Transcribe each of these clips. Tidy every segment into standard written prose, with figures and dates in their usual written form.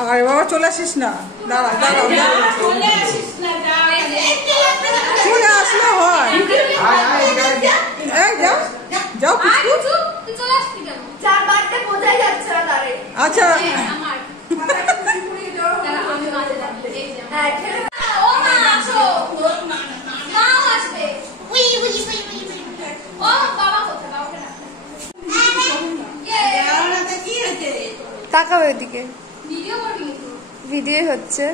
আরে বাবা চলে আসিস না, দাঁড়া দাঁড়া চলে আসলে হয়। এই যাও যাও আচ্ছা তাকাও এদিকে, ভিডিও হচ্ছে।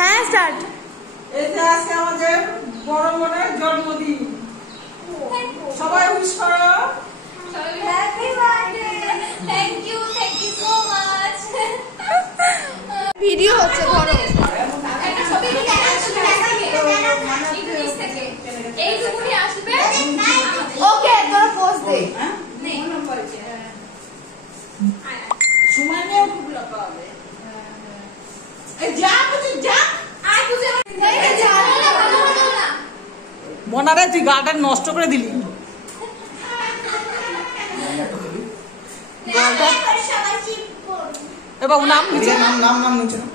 হ্যাঁ স্টার্ট। এটা আজকে আমাদের বড় বোনের জন্মদিন, সবাই উইশ করো। Happy birthday, thank you so much. Video হচ্ছে, ধরো একটা ছবি ইংলিশ থেকে এইটুকুনি আসবে। ওকে তোরা পোজ দে। সময় নিয়ে উঠলো পাবে। এই যা বুঝি যা আই বুঝে মনারে তুই গাটা নষ্ট করে দিলি। এ বাবু নাম নিচে, নাম নাম নাম নিচে না।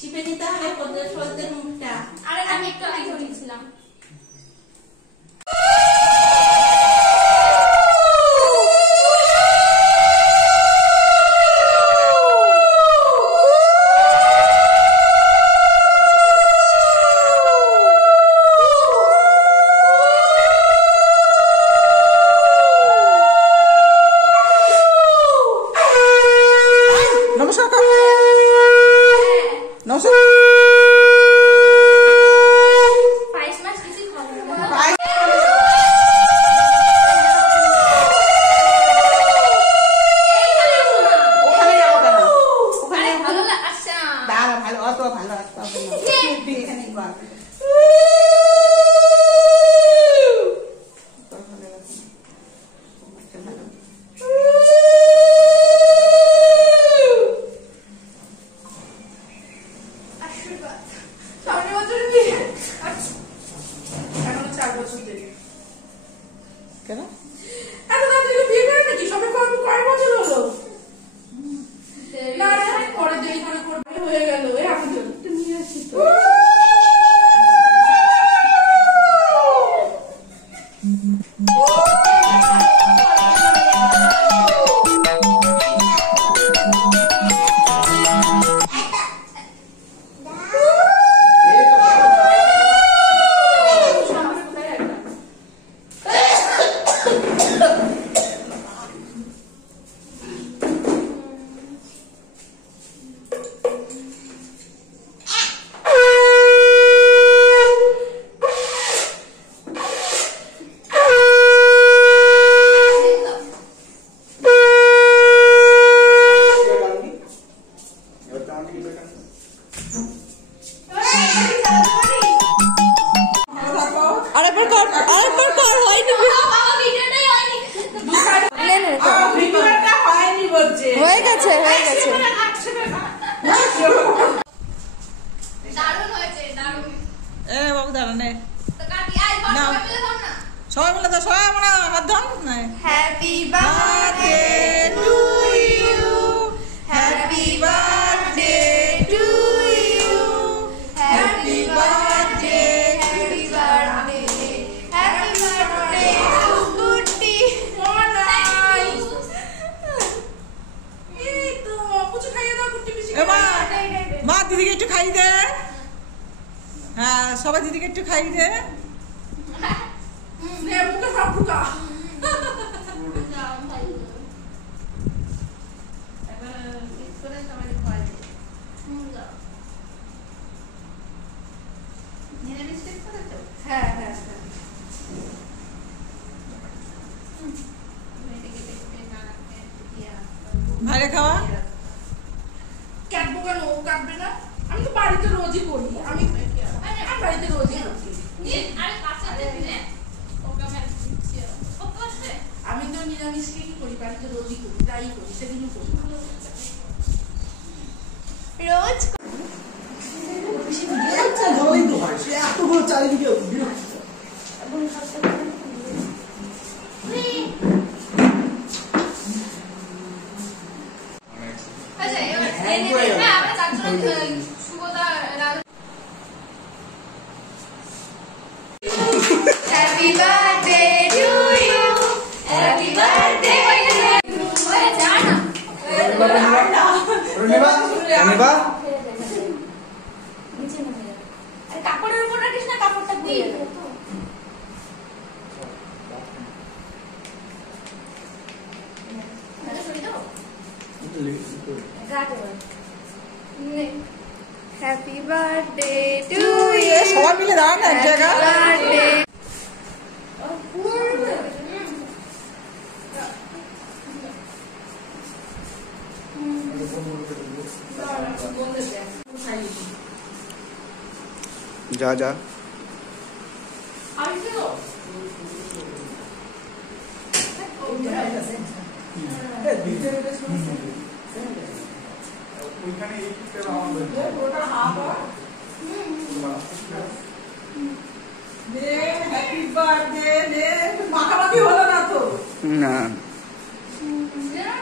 চিপে দিতে হবে পদ্মের মুখটা। আরে আমি একটু আগে ধরেছিলাম। নমস্কার নমস্কার। পায়েস মাছ কিছু খাবো ওখানে যাবো কেন? আরে ভালো লাগছে না। দাঁড়া ভালো, অত ভালো আসতে হবে না। এখানে একবার আশীর্বাদ। সামনের বছর বিয়ে। এখনো 4 বছর দেরি। কেন এত তাড়াতাড়ি বিয়ে করে নাকি? সবে কয় বছর হলো? না রে, পরে দেরি করে করবে, হয়ে গেল। এই আমি তো একটু নিয়ে আসি তো। আরেকবার কর, আরেকবার কর, হয়নি। বাবা ভিডিওটাই হয়নি। নে নে কর। ভিডিওটা হয়নি বলছে। হয়ে গেছে, হয়ে গেছে। দারুণ হয়েছে, দারুণ। এ বাবু দাঁড়া নে, তো কাটি আই বল না। সবাই মিলে ধর না। সবাই মিলে তো, সবাই আমরা হাত ধর না। Happy birthday to you, happy birthday to you, happy birthday, happy birthday, happy birthday to Guddi. এই তো কিছু খাইয়ে দাও, কুটি পিসি। এ মা, মা দিদিকে একটু খাই দে। হ্যাঁ সবাই দিদিকে একটু খাই দে। নে মুখে সব ঢুকা। যাও ভাই। যাও। হ্যাঁ হ্যাঁ হ্যাঁ। ভাইরে খাওয়া। কাটবো কেন? ও কাটবে না? আমি তো বাড়িতে রোজই করি। নিরামিষ কি করি বাড়িতে রোজই করি তাই করি সেদিনও করি রোজ এতগুলো চারিদিকে আচ্ছা এবার না আমরা চারজন শুভদা happy birthday to you happy birthday ওরে জানা আরে কাপড়ের উপর রাখিস না কাপড়টা দিয়ে হ্যাপি বার্থডে টু এ সবাই মিলে দাঁড়ান না এক জায়গায় বার্থডে যা যা হ্যাপি বার্থডে মাখামাখি হলো না তো না না